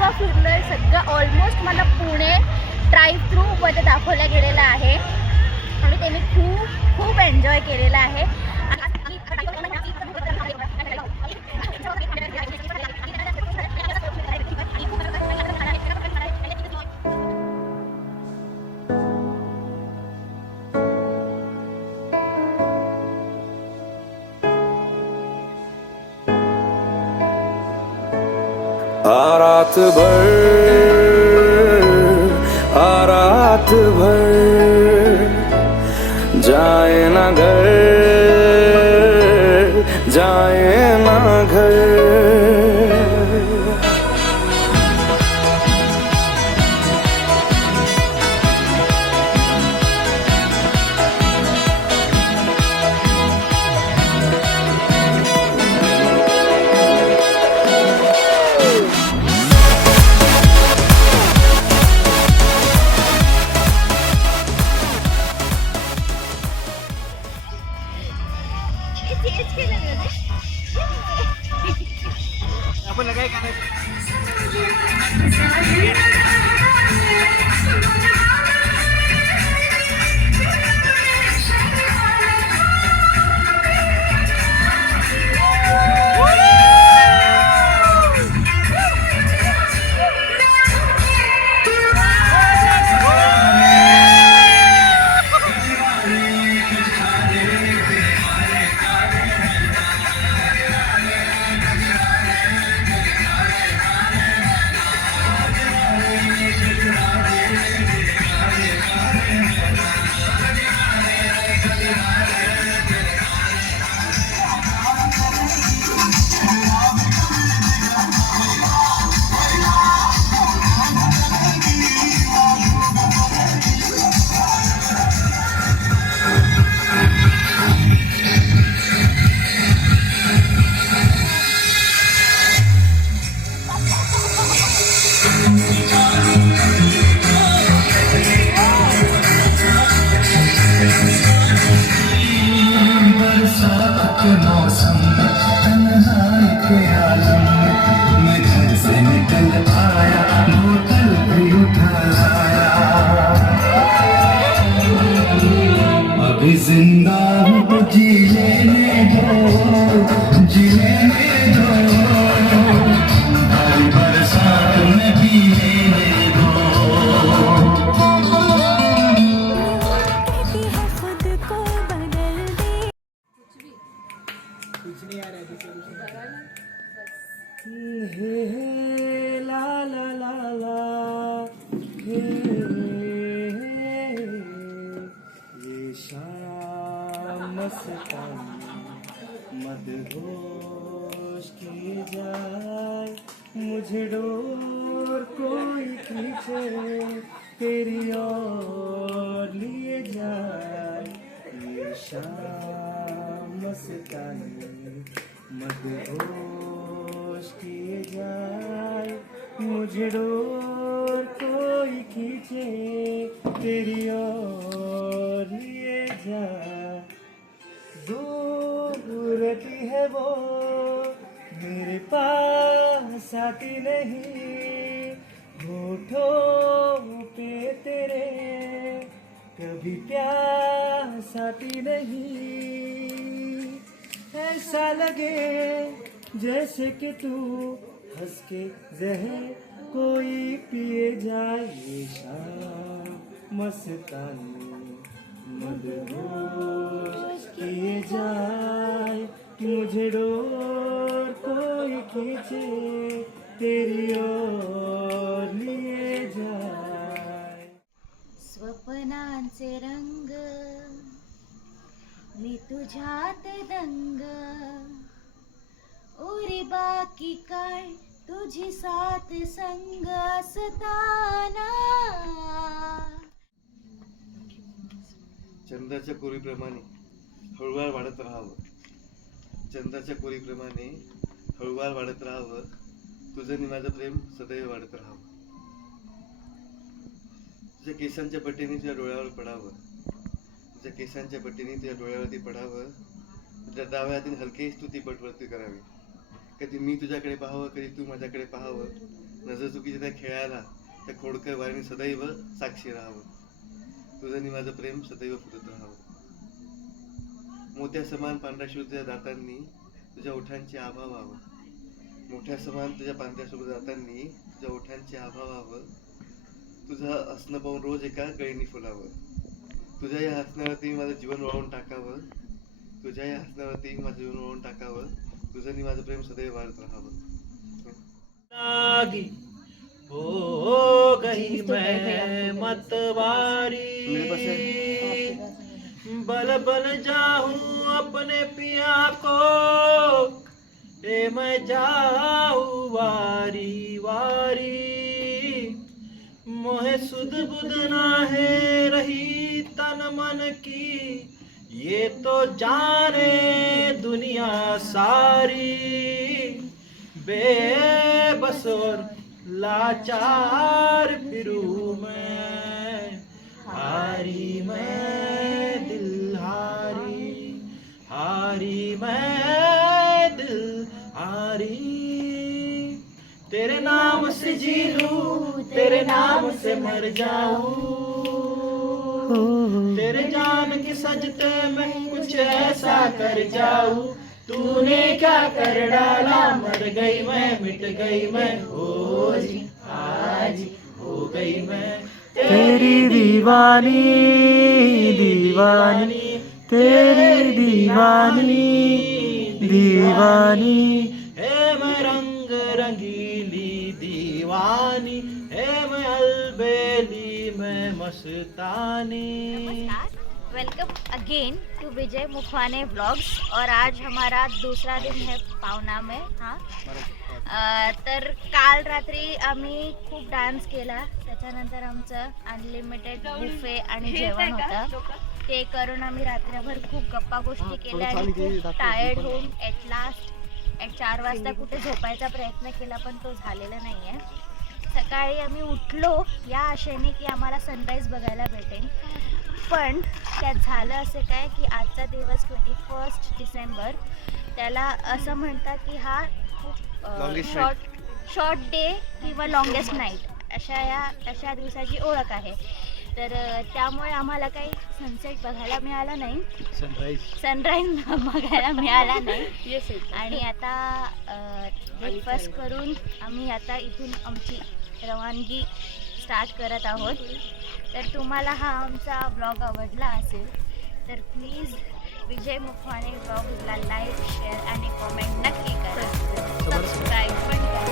इतकं फिरलोय, सगळं ऑलमोस्ट मला पुणे ड्राईव्ह थ्रू मध्ये दाखवलं गेलेलं आहे आणि ते मी खूप खूप एन्जॉय केलेलं आहे. रात भर जाए ना घर, जाए ना घर. आपण काय करायचं. जिंदा हूँ तो जी लेने दो, जी लेने दो, हर बरसात में भी लेने दो. खुद को बदल दे. कुछ नहीं आ रहा है. हे ला ला ला ला हे, ये शाम मस्तानी मदहोश किए जाए, मुझे डोर कोई खींचे तेरी ओर लिए जाए. ये शाम मस्तानी मदहोश किए जाए, मुझे डोर कोई खींचे तेरी ओर लिए जाए. दूर रहती है वो मेरे पास आती नहीं, होठों पे तेरे कभी प्यास आती नहीं. ऐसा लगे जैसे कि तू हंस के जहर कोई पिए जाए. ये शाम मस्तानी मदहोश किए जाए, मुझे डोर कोई खींचे तेरी ओर लिए जाए. स्वप्नांचे रंग मी तुझ्यात दंग, उरी बाकी काय तुझी साथ संग असताना. चंद्राच्या कोरीप्रमाणे हळूवार वाढत राहावं, चंद्राच्या कोरीप्रमाणे हळूवार वाढत राहावं, तुझं आणि माझं प्रेम सदैव वाढत राहावं. तुझ्या केसांच्या पट्टीने तुझ्या डोळ्यावर पडावं, तुझ्या केसांच्या पट्टीने तुझ्या डोळ्यावरती पडावं, तुझ्या डाव्या हातीने हलकी स्तुती पटवरती करावी, कधी मी तुझ्याकडे पाहावं, कधी तू माझ्याकडे पाहावं. नजर चुकीच्या त्या खेळाला त्या खोडकर वारीने सदैव साक्षी राहावं. तुझं आणि माझं प्रेम सदैव फुलत राहावं. मोत्या समान पांढऱ्या शुभ्र दातांनी तुझ्या ओठांची आभा व्हावं. मोठ्या समान तुझ्या पांढऱ्या शुभ्र दातांनी तुझ्या ओठांची आभा व्हावं. तुझं हसणं पाहून रोज एका कळीने फुलावं. तुझ्या या हसण्यावरती माझं जीवन वाळून टाकावं. तुझ्या या हसण्यावरती माझं जीवन वाळून टाकावं. तुझं आणि माझं प्रेम सदैव वाढत राहावं. लागी हो गई मैं मतवारी, बल बल जाऊं अपने पिया को, ए मैं जाऊं वारी वारी. मोहे सुध बुध ना है रही तन मन की, ये तो जाने दुनिया सारी. बेबस और लाचार फिरूं मैं, हारी मैं दिल हारी, हारी मैं दिल हारी. तेरे नाम से जी लूं, तेरे नाम से मर जाऊं, तेरे जान के सजते में कुछ ऐसा कर जाऊं. तूने क्या कर डाला, मर गई मैं, मिट गई मैं, हो जी आज हो गई मैं तेरी दीवानी दीवानी, तेरी दीवानी दीवानी. है मैं रंग रंगीली दीवानी, है मैं अलबेली मैं मस्तानी. Welcome again to Vijay Mukhwane vlogs. और आज हमारा दूसरा दिन है पावना में. हाँ, तर काल रात्री आम्ही खूप डान्स केला. त्याच्यानंतर आमचं अनलिमिटेड बुफे आणि जेवण होतं. ते करून आम्ही रात्रभर खूप गप्पा गोष्टी केल्या आणि खूप टायर्ड होऊन ॲट लास्ट 4 वाजता कुठे झोपायचा प्रयत्न केला, पण तो झालेला नाही आहे. सकाळी आम्ही उठलो या आशेने की आम्हाला सनराईज बघायला भेटेल, पण त्यात झालं असं काय की आजचा दिवस 21 डिसेंबर, त्याला असं म्हणतात की हा खूप शॉर्ट डे किंवा लॉंगेस्ट नाईट अशा दिवसाची ओळख आहे. तर त्यामुळे आम्हाला काही सनसेट बघायला मिळाला नाही, सनराईज बघायला मिळाला नाही. आणि आता ब्रेकफास्ट करून आम्ही आता इथून आमची रवानगी स्टार्ट करत आहोत. तर तुम्हाला हा आमचा ब्लॉग आवडला असेल तर प्लीज विजय मुखवाने ब्लॉगला लाईक, शेअर आणि कॉमेंट नक्की करा. सबस्क्राईब पण करा.